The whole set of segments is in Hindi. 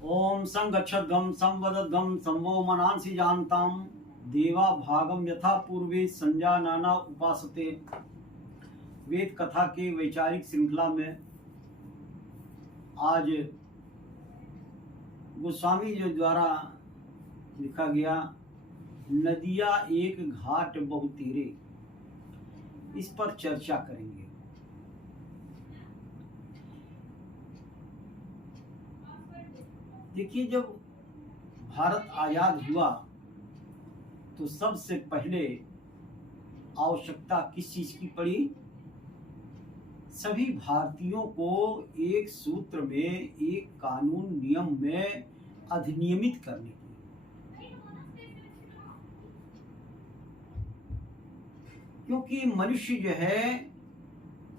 ओम संगच्छद्गम संवदद्गम संवो मनांसि जानताम देवा भागम यथा पूर्वे संजानाना उपासते। वेद कथा के वैचारिक श्रृंखला में आज गोस्वामी जी द्वारा लिखा गया नदिया एक घाट बहु तेरे, इस पर चर्चा करेंगे। देखिए, जब भारत आजाद हुआ तो सबसे पहले आवश्यकता किस चीज की पड़ी? सभी भारतीयों को एक सूत्र में, एक कानून नियम में अधिनियमित करने की, क्योंकि मनुष्य जो है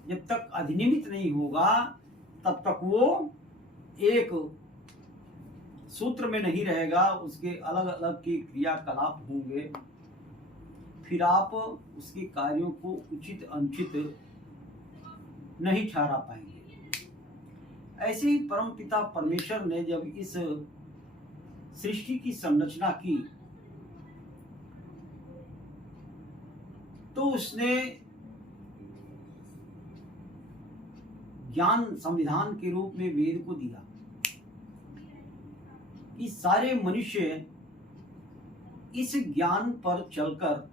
जब तक अधिनियमित नहीं होगा तब तक वो एक सूत्र में नहीं रहेगा, उसके अलग अलग के क्रियाकलाप होंगे, फिर आप उसके कार्यों को उचित अनुचित नहीं ठहरा पाएंगे। ऐसे ही परमपिता परमेश्वर ने जब इस सृष्टि की संरचना की तो उसने ज्ञान संविधान के रूप में वेद को दिया कि सारे मनुष्य इस ज्ञान पर चलकर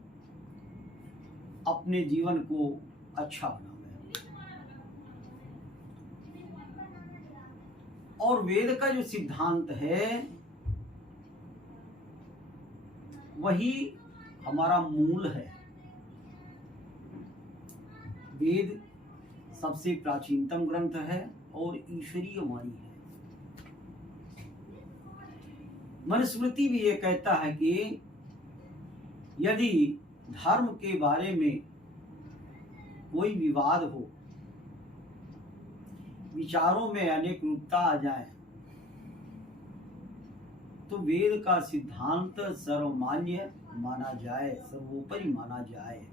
अपने जीवन को अच्छा बनावे। और वेद का जो सिद्धांत है वही हमारा मूल है। वेद सबसे प्राचीनतम ग्रंथ है और ईश्वरीय वाणी है। मनुस्मृति भी ये कहता है कि यदि धर्म के बारे में कोई विवाद हो, विचारों में अनेक रूपता आ जाए, तो वेद का सिद्धांत सर्वमान्य माना जाए, सर्वोपरि माना जाए।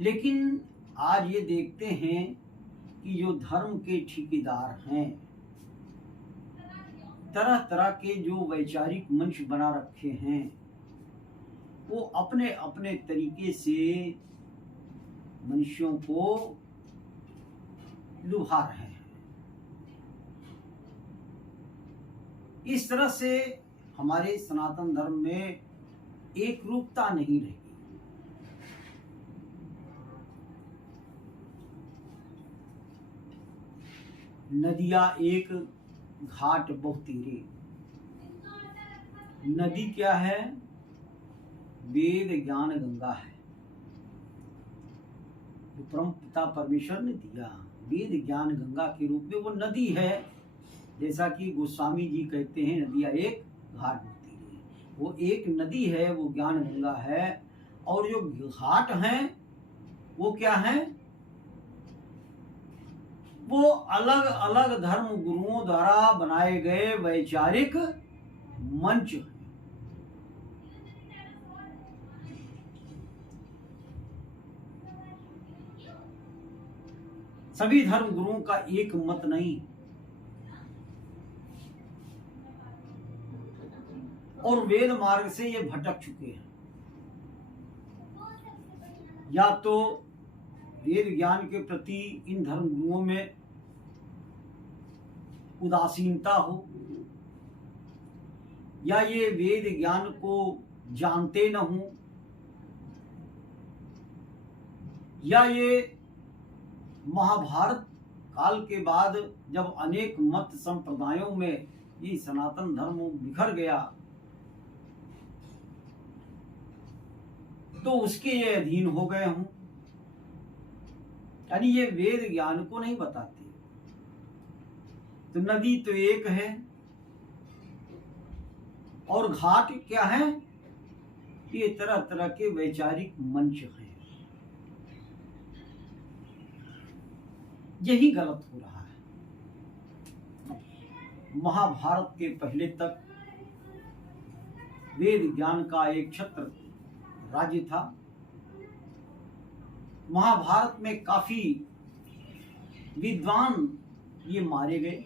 लेकिन आज ये देखते हैं कि जो धर्म के ठेकेदार हैं, तरह तरह के जो वैचारिक मंच बना रखे हैं, वो अपने अपने तरीके से मनुष्यों को लुभा रहे हैं। इस तरह से हमारे सनातन धर्म में एक रूपता नहीं रहेगी। नदिया एक घाट बहु तेरे। नदी क्या है? वेद ज्ञान गंगा है, जो परम पिता परमेश्वर ने दिया। वेद ज्ञान गंगा के रूप में वो नदी है। जैसा कि गोस्वामी जी कहते हैं नदिया एक घाट बहु तेरे, वो एक नदी है, वो ज्ञान गंगा है। और जो घाट हैं वो क्या है? वो अलग अलग धर्म गुरुओं द्वारा बनाए गए वैचारिक मंच हैं। सभी धर्म गुरुओं का एक मत नहीं, और वेद मार्ग से ये भटक चुके हैं। या तो वेद ज्ञान के प्रति इन धर्म गुरुओं में उदासीनता हो, या ये वेद ज्ञान को जानते न हो, या ये महाभारत काल के बाद जब अनेक मत संप्रदायों में ये सनातन धर्म बिखर गया तो उसके ये अधीन हो गए हों। यानी ये वेद ज्ञान को नहीं बताते। तो नदी तो एक है, और घाट क्या है? ये तरह तरह के वैचारिक मंच हैं। यही गलत हो रहा है। महाभारत के पहले तक वेद ज्ञान का एक छत्र राज्य था। महाभारत में काफी विद्वान ये मारे गए,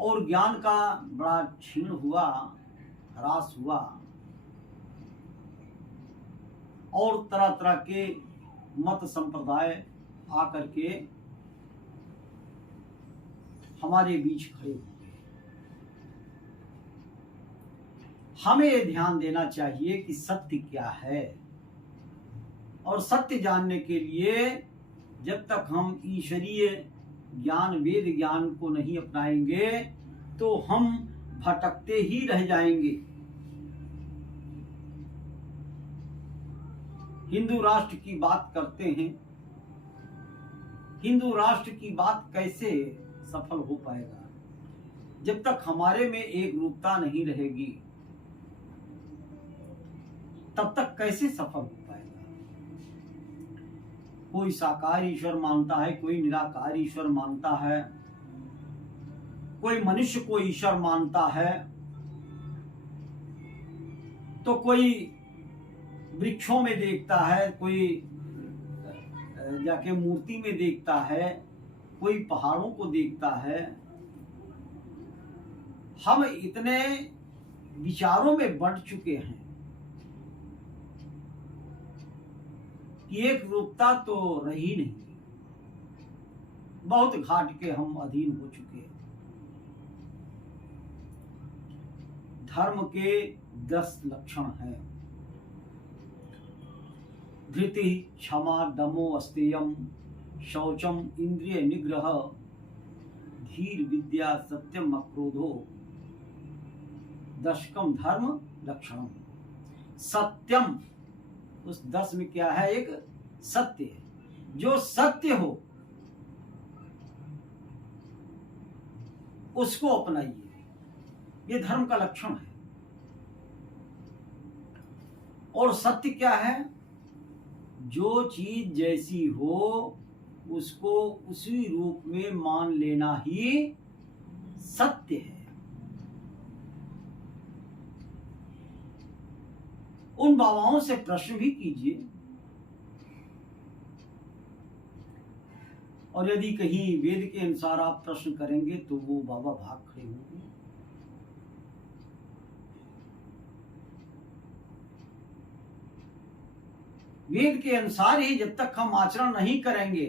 और ज्ञान का बड़ा क्षीण हुआ, ह्रास हुआ, और तरह तरह के मत संप्रदाय आकर के हमारे बीच खड़े हुए। हमें ये ध्यान देना चाहिए कि सत्य क्या है, और सत्य जानने के लिए जब तक हम ईश्वरीय ज्ञान, वेद ज्ञान को नहीं अपनाएंगे तो हम भटकते ही रह जाएंगे। हिंदू राष्ट्र की बात करते हैं, हिंदू राष्ट्र की बात कैसे सफल हो पाएगा जब तक हमारे में एक रूपता नहीं रहेगी? तब तक कैसे सफल हो पाएगा? कोई साकार ईश्वर मानता है, कोई निराकार ईश्वर मानता है, कोई मनुष्य को ईश्वर मानता है, तो कोई वृक्षों में देखता है, कोई जाके मूर्ति में देखता है, कोई पहाड़ों को देखता है। हम इतने विचारों में बढ़ चुके हैं कि एक रूपता तो रही नहीं। बहुत घाट के हम अधीन हो चुके हैं। धर्म के 10 लक्षण हैं। धृति, क्षमा, दमो, अस्तेयम, शौचम, इंद्रिय निग्रह, धीर, विद्या, सत्यम, अक्रोधो, दशकम धर्म लक्षणम। सत्यम, उस 10 में क्या है? एक सत्य है। जो सत्य हो उसको अपनाइए, ये धर्म का लक्षण है। और सत्य क्या है? जो चीज जैसी हो उसको उसी रूप में मान लेना ही सत्य है। उन बाबाओं से प्रश्न भी कीजिए, और यदि कहीं वेद के अनुसार आप प्रश्न करेंगे तो वो बाबा भाग खड़े होंगे। वेद के अनुसार ही जब तक हम आचरण नहीं करेंगे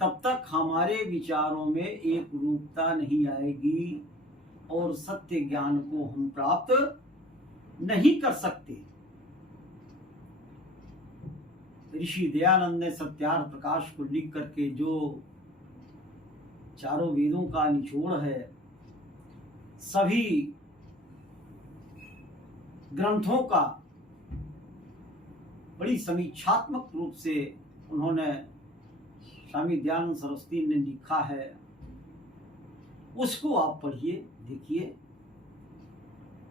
तब तक हमारे विचारों में एक रूपता नहीं आएगी और सत्य ज्ञान को हम प्राप्त नहीं कर सकते। ऋषि दयानंद ने सत्यार्थ प्रकाश को लिख करके जो चारों वेदों का निचोड़ है, सभी ग्रंथों का बड़ी समीक्षात्मक रूप से उन्होंने, स्वामी दयानंद सरस्वती ने लिखा है, उसको आप पढ़िए, देखिए,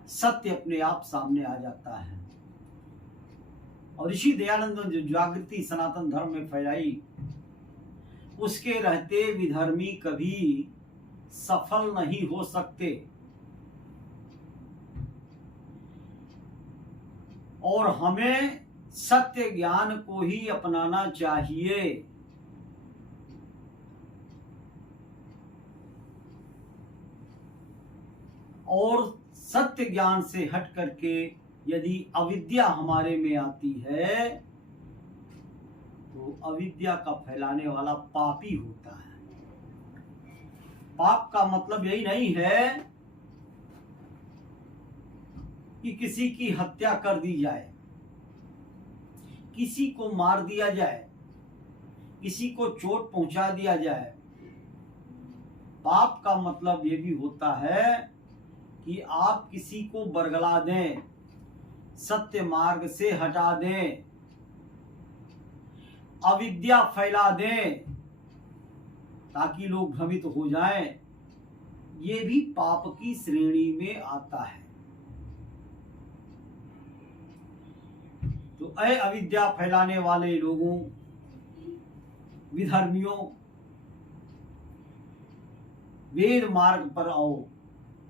सत्य अपने आप सामने आ जाता है। और ऋषि दयानंद ने जो जागृति सनातन धर्म में फैलाई, उसके रहते विधर्मी कभी सफल नहीं हो सकते। और हमें सत्य ज्ञान को ही अपनाना चाहिए। और सत्य ज्ञान से हट करके यदि अविद्या हमारे में आती है तो अविद्या का फैलाने वाला पापी होता है। पाप का मतलब यही नहीं है कि किसी की हत्या कर दी जाए, किसी को मार दिया जाए, किसी को चोट पहुंचा दिया जाए। पाप का मतलब ये भी होता है कि आप किसी को बरगला दें, सत्य मार्ग से हटा दें, अविद्या फैला दें ताकि लोग भ्रमित हो जाएं। ये भी पाप की श्रेणी में आता है। तो ऐ अविद्या फैलाने वाले लोगों, विधर्मियों, वेद मार्ग पर आओ।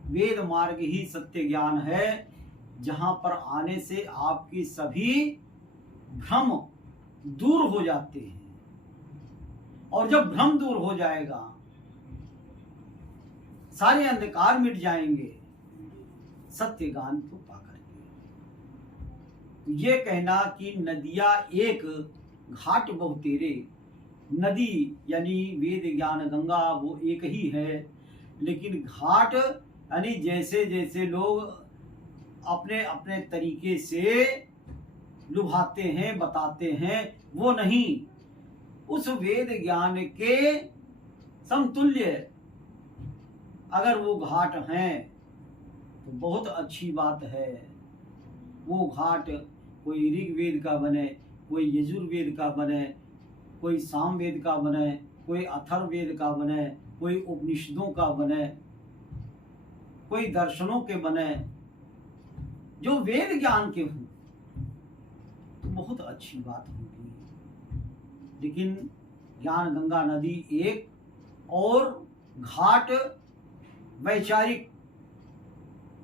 वेद मार्ग ही सत्य ज्ञान है, जहां पर आने से आपकी सभी भ्रम दूर हो जाते हैं। और जब भ्रम दूर हो जाएगा, सारे अंधकार मिट जाएंगे सत्य ज्ञान को पाकर के। ये कहना कि नदियां एक घाट बहु तेरे, नदी यानी वेद ज्ञान गंगा वो एक ही है, लेकिन घाट यानी जैसे जैसे लोग अपने अपने तरीके से लुभाते हैं, बताते हैं, वो नहीं। उस वेद ज्ञान के समतुल्य अगर वो घाट हैं तो बहुत अच्छी बात है। वो घाट कोई ऋग्वेद का बने, कोई यजुर्वेद का बने, कोई सामवेद का बने, कोई अथर्ववेद का बने, कोई उपनिषदों का बने, कोई दर्शनों के बने, जो वेद ज्ञान के हों तो बहुत अच्छी बात होगी। लेकिन ज्ञान गंगा नदी एक और घाट वैचारिक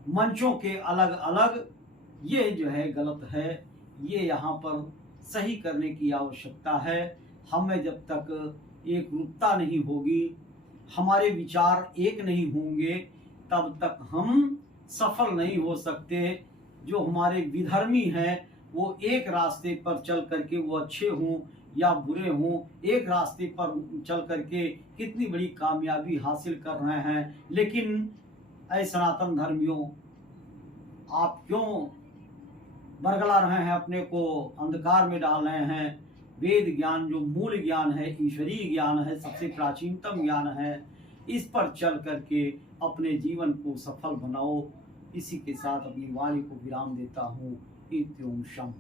मंचों के अलग अलग, ये जो है गलत है। ये यहाँ पर सही करने की आवश्यकता है। हमें जब तक एक रूपता नहीं होगी, हमारे विचार एक नहीं होंगे, तब तक हम सफल नहीं हो सकते। जो हमारे विधर्मी हैं वो एक रास्ते पर चल करके वो अच्छे हों या बुरे हों, एक रास्ते पर चल करके कितनी बड़ी कामयाबी हासिल कर रहे हैं। लेकिन ऐ सनातन धर्मियों, आप क्यों बरगला रहे हैं, अपने को अंधकार में डाल रहे हैं? वेद ज्ञान जो मूल ज्ञान है, ईश्वरीय ज्ञान है, सबसे प्राचीनतम ज्ञान है, इस पर चल करके अपने जीवन को सफल बनाओ। इसी के साथ अपनी वाणी को विराम देता हूँ। इत्योम शम।